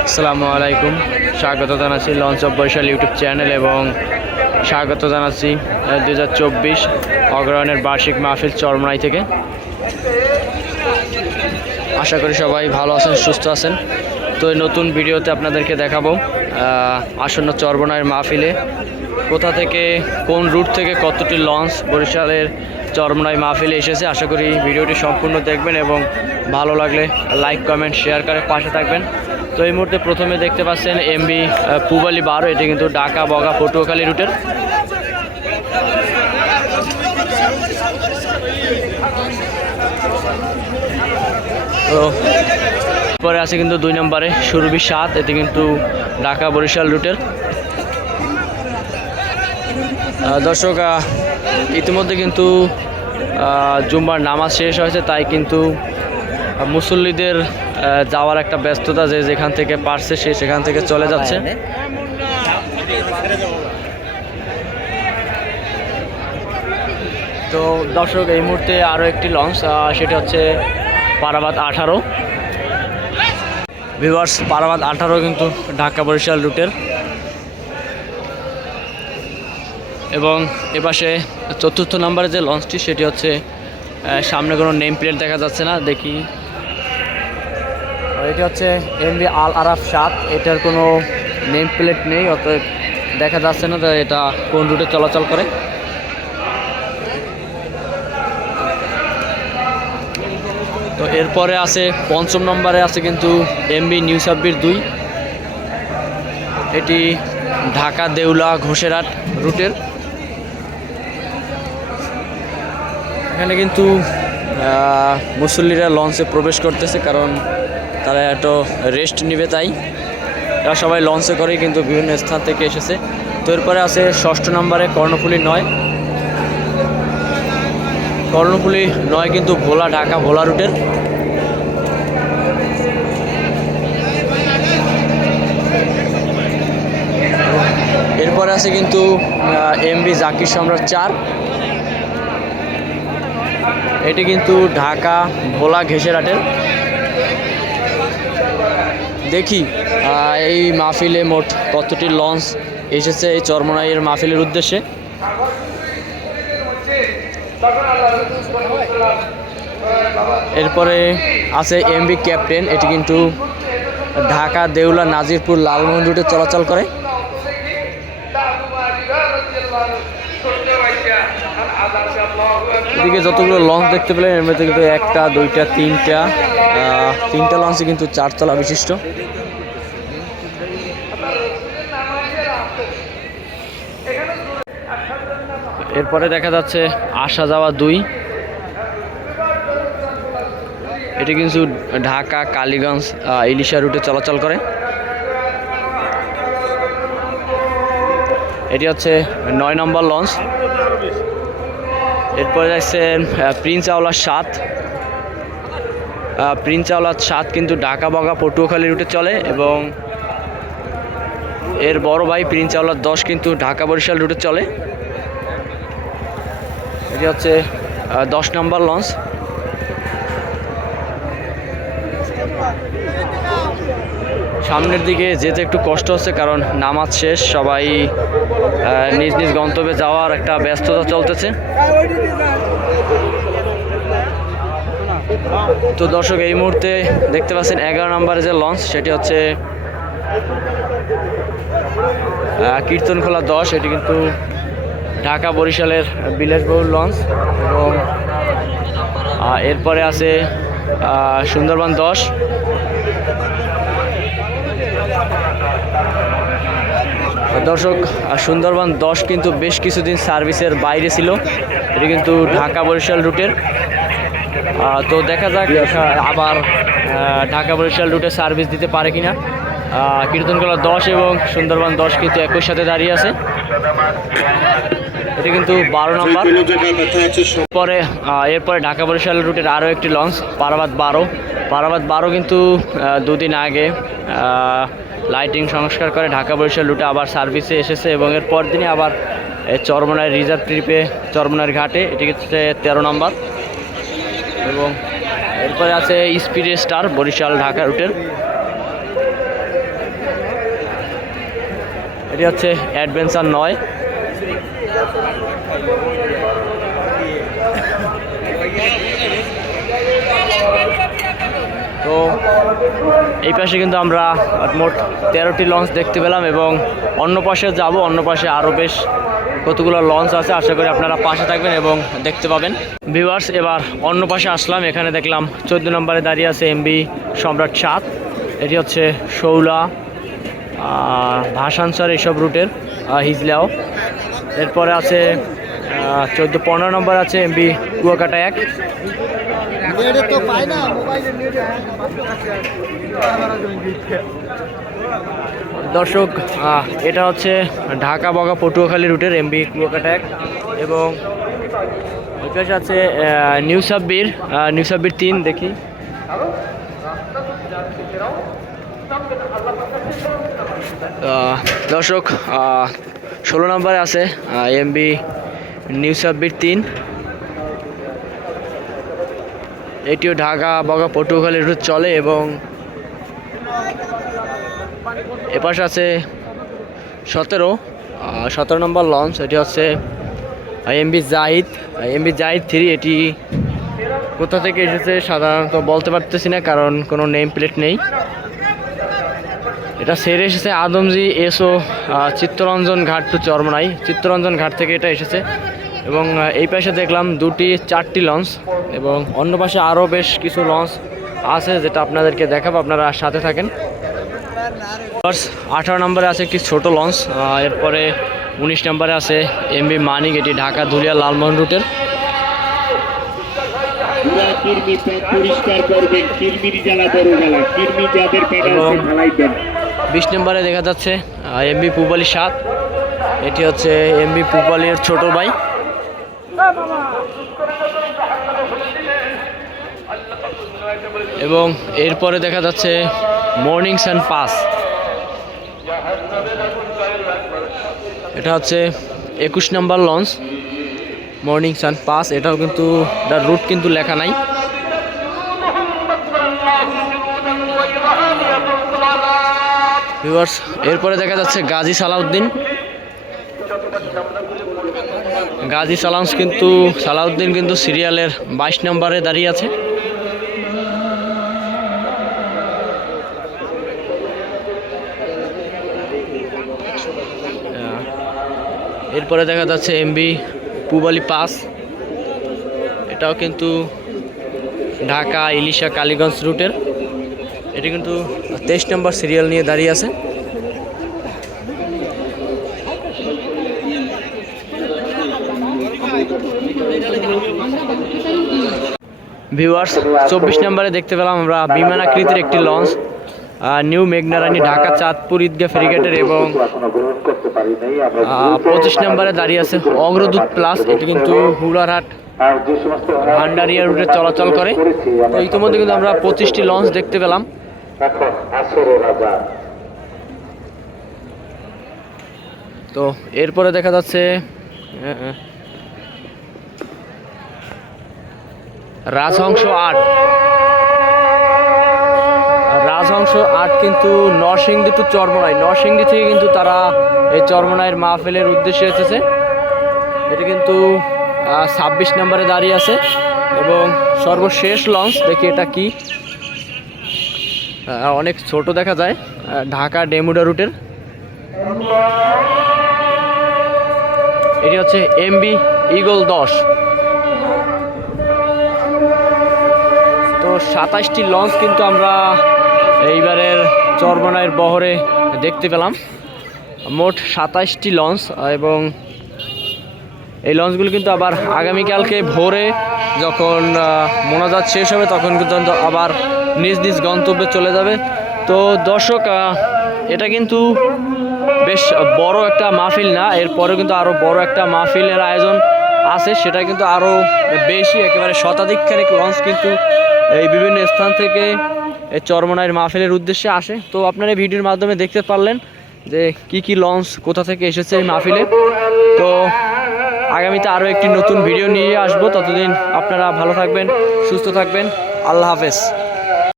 আসসালামু আলাইকুম। স্বাগত জানাচ্ছি লঞ্চ অফ বৈশাল ইউটিউব চ্যানেল এবং স্বাগত জানাচ্ছি দু হাজার চব্বিশ অগ্রহণের বার্ষিক মাহফিল চরমনাই থেকে। আশা করি সবাই ভালো আছেন, সুস্থ আছেন। তো এই নতুন ভিডিওতে আপনাদেরকে দেখাবো আসন্ন চরমনাইয়ের মাহফিলে কোথা থেকে, কোন রুট থেকে কতটি লঞ্চ বরিশালের চরমনাই মাহফিলে এসেছে। আশা করি ভিডিওটি সম্পূর্ণ দেখবেন এবং ভালো লাগলে লাইক, কমেন্ট, শেয়ার করে পাশে থাকবেন। তো এই মুহূর্তে প্রথমে দেখতে পাচ্ছেন এমবি পুবালি বারো, এটি কিন্তু ঢাকা, বগা, পটুয়াখালী রুটের পরে আছে কিন্তু দুই নম্বরে সুরভি সাত, এটি কিন্তু ঢাকা, বরিশাল রুটের দর্শক ইতিমধ্যে কিন্তু জুম্বার নামাজ শেষ হয়েছে, তাই কিন্তু মুসল্লিদের যাওয়ার একটা ব্যস্ততা যে যেখান থেকে পারছে সে সেখান থেকে চলে যাচ্ছে। তো দর্শক, এই মুহূর্তে আরও একটি লঞ্চ সেটা হচ্ছে পারাবাদ আঠারো। ভিভার্স পারাবাদ আঠারো কিন্তু ঢাকা বরিশাল রুটের। এবং এপাশে চতুর্থ নম্বরে যে লঞ্চটি, সেটি হচ্ছে সামনে কোনো নেম প্লেট দেখা যাচ্ছে না, দেখি। আর এটি হচ্ছে এমবি আল আরাফ সাত। এটার কোনো নেম প্লেট নেই, অতএব দেখা যাচ্ছে না এটা কোন রুটে চলাচল করে। তো এরপরে আছে, পঞ্চম নম্বরে আছে কিন্তু এমবি নিউ সাব্বির দুই। এটি ঢাকা দেউলা ঘোষেরহাট রুটের। এখানে কিন্তু মুসল্লিরা লঞ্চে প্রবেশ করতেছে কারণ তারা এত রেস্ট নেবে তাই। এরা সবাই লঞ্চে করেই কিন্তু বিভিন্ন স্থান থেকে এসেছে। তো এরপরে আছে ষষ্ঠ নম্বরে কর্ণফুলি নয়। কর্ণফুলি নয় কিন্তু ভোলা, ঢাকা ভোলা রুটের এরপরে আছে কিন্তু এমবি জাকির সম্রাট চার। এটি কিন্তু ঢাকা ভোলা ঘেসেরাটের দেখি এই মাহফিলে মোট কতটি লঞ্চ এসেছে এই চরমনাইয়ের মাহফিলের উদ্দেশ্যে? এরপরে আছে এমবি ক্যাপ্টেন এটি কিন্তু ঢাকা, দেউলা, নাজিরপুর, লালমোহন রুটে চলাচল করে। এদিকে যতগুলো লঞ্চ দেখতে পেলেন, এর মধ্যে কিন্তু একটা, দুইটা, তিনটা তিনটা লঞ্চই কিন্তু চারতলা বিশিষ্ট। এরপরে দেখা যাচ্ছে আসা যাওয়া দুই। এটি কিন্তু ঢাকা, কালীগঞ্জ ইলিশা রুটে চলাচল করে। এটি হচ্ছে নয় নম্বর লঞ্চ। এরপরে যাচ্ছে প্রিন্স আওলার সাত। প্রিন্স আওলার সাত কিন্তু ঢাকা, বগা, পটুয়াখালী রুটে চলে এবং এর বড় ভাই প্রিন্স আওলার দশ কিন্তু ঢাকা, বরিশাল রুটে চলে। এটি হচ্ছে দশ নম্বর লঞ্চ। সামনের দিকে যেতে একটু কষ্ট হচ্ছে, কারণ নামাজ শেষ, সবাই নিজ নিজ গন্তব্যে যাওয়ার একটা ব্যস্ততা চলতেছে। তো দর্শক, এই মুহূর্তে দেখতে পাচ্ছেন এগারো নম্বরে যে লঞ্চ, সেটি হচ্ছে কীর্তনখোলা দশ, এটি কিন্তু ঢাকা বরিশালের বিলাসবহুল লঞ্চ এবং এরপরে আছে সুন্দরবন দশ। দর্শক সুন্দরবন দশ কিন্তু বেশ কিছুদিন সার্ভিসের বাইরে ছিল। এটি কিন্তু ঢাকা বরিশাল রুটের। তো দেখা যাক, আবার ঢাকা বরিশাল রুটে সার্ভিস দিতে পারে কিনা। কীর্তনকলা দশ এবং সুন্দরবন দশ কিন্তু একই সাথে দাঁড়িয়ে আছে। এটি কিন্তু বারো নম্বর। পরে এরপরে ঢাকা বরিশাল রুটের আরও একটি লঞ্চ পারাবাদ বারো। পারাবাদ বারো কিন্তু দুদিন আগে লাইটিং সংস্কার করে ঢাকা বরিশাল রুটে আবার সার্ভিসে এসেছে এবং এর দিনই আবার চরমনার রিজার্ভ ট্রিপে চরমনার ঘাটে, এটি হচ্ছে তেরো নম্বর। এবং এরপরে আছে স্পিডে স্টার বরিশাল ঢাকা রুটের। এটি হচ্ছে অ্যাডভেঞ্চার নয়। তো এই পাশে কিন্তু আমরা মোট তেরোটি লঞ্চ দেখতে পেলাম এবং অন্য পাশে যাব, অন্য পাশে আরও বেশ কতগুলো লঞ্চ আছে, আশা করি আপনারা পাশে থাকবেন এবং দেখতে পাবেন। ভিউয়ার্স এবার অন্য পাশে আসলাম, এখানে দেখলাম চোদ্দ নম্বরে দাঁড়িয়ে আছে এমবি সম্রাট সাত। এটি হচ্ছে শৌলা ভাসানসর এইসব রুটের হিজলাও। এরপরে আছে চোদ্দ, পনেরো নম্বর আছে এমবি কুয়াকাটা এক। দর্শক এটা হচ্ছে ঢাকা বগা পটুয়াখালী রুটের এমবি কুয়াকাটা এক এবং পাশে আছে নিউ সাব্বির নিউ সাব্বির তিন, দেখি। দর্শক ষোলো নম্বরে আছে এমবি নিউ সাব্বির তিন। এটিও ঢাকা, বগা পটুয়াখালী রুট চলে এবং এপাশে আছে সতেরো সতেরো নম্বর লঞ্চ এটি হচ্ছে MV Zahid. MV Zahid three এটি কোথা থেকে এসেছে সাধারণত বলতে পারতেছি না, কারণ কোনো নেম প্লেট নেই। এটা সেরে এসেছে আদমজি এসো চিত্তরঞ্জন ঘাট টু চরমনাই। চিত্তরঞ্জন ঘাট থেকে এটা এসেছে। এবং এই পাশে দেখলাম দুটি চারটি লঞ্চ এবং অন্য পাশে আরও বেশ কিছু লঞ্চ আছে যেটা আপনাদেরকে দেখাবো আপনারা সাথে থাকেন। আঠারো নম্বরে আছে একটি ছোট লঞ্চ এরপরে উনিশ নম্বরে আছে এমবি মানিক এটি ঢাকা ধুলিয়া লালমোহন রুটের। পুরা পরিষ্কার করবেন যাদের বিশ নম্বরে দেখা যাচ্ছে এমবি পুবালি সাত। এটি হচ্ছে এমবি পুবালির ছোট ভাই। এবং এরপরে দেখা যাচ্ছে মর্নিং সান পাস এটা হচ্ছে একুশ number launch, morning sun pass এটাও কিন্তু তার রুট কিন্তু লেখা নাই। ভিউয়ার্স এরপরে দেখা যাচ্ছে গাজী সালাউদ্দিন। গাজী সালাউস কিন্তু, সালাউদ্দিন কিন্তু সিরিয়ালের বাইশ নম্বরে দাঁড়িয়ে আছে। এরপরে দেখা যাচ্ছে এমবি পুবালি পাস। এটাও কিন্তু ঢাকা, ইলিশা, কালীগঞ্জ রুটের। এটি কিন্তু তেইশ নম্বর সিরিয়াল নিয়ে দাঁড়িয়ে আছে। ভিউয়ার্স চব্বিশ নম্বরে দেখতে পেলাম আমরা বিমানাকৃতির একটি লঞ্চ নিউ মেঘনারানী ঢাকা, চাঁদপুর, ঈদগাহ, ফেরিঘাটের এবং পঁচিশ নম্বরে দাঁড়িয়ে আছে অগ্রদূত প্লাস এটি কিন্তু হুলারহাট, ভান্ডারিয়া রুটে চলাচল করে। তো ইতিমধ্যে কিন্তু আমরা পঁচিশটি লঞ্চ দেখতে পেলাম। এখন আসরে রাজা। তো এরপরে দেখা যাচ্ছে রাজহংস আট। রাজহংস আট কিন্তু নরসিংদী টু চরমনাই নরসিংদী থেকে কিন্তু তারা এই চরমনাইয়ের মাহফিলের উদ্দেশ্যে এসেছে। এটা কিন্তু ছাব্বিশ নম্বরে দাঁড়িয়ে আছে। এবং সর্বশেষ লঞ্চ, দেখি এটা কি? অনেক ছোট দেখা যায় ঢাকা ডেমুডা রুটের। এটি হচ্ছে এমবি ইগল দশ। তো সাতাশটি লঞ্চ কিন্তু আমরা এইবারের চরবনায়ের বহরে দেখতে পেলাম। মোট সাতাশটি লঞ্চ এবং এই লঞ্চগুলো কিন্তু আবার আগামীকালকে ভোরে যখন মোনাজাত শেষ হবে তখন কিন্তু আবার নিজ নিজ গন্তব্যে চলে যাবে। তো দর্শক এটা কিন্তু বেশ বড় একটা মাহফিল না, এরপরেও কিন্তু আরও বড় একটা মাহফিলের আয়োজন আছে। সেটা কিন্তু আরও বেশি, একেবারে শতাধিক খানিক লঞ্চ কিন্তু এই বিভিন্ন স্থান থেকে চরমনায়ের মাহফিলের উদ্দেশ্যে আসে। তো আপনারা ভিডিওর মাধ্যমে দেখতে পারলেন যে কি কি লঞ্চ কোথা থেকে এসেছে এই মাহফিলে। তো আগামীতে আরও একটি নতুন ভিডিও নিয়ে আসব। ততদিন আপনারা ভালো থাকবেন, সুস্থ থাকবেন। আল্লাহ হাফেজ।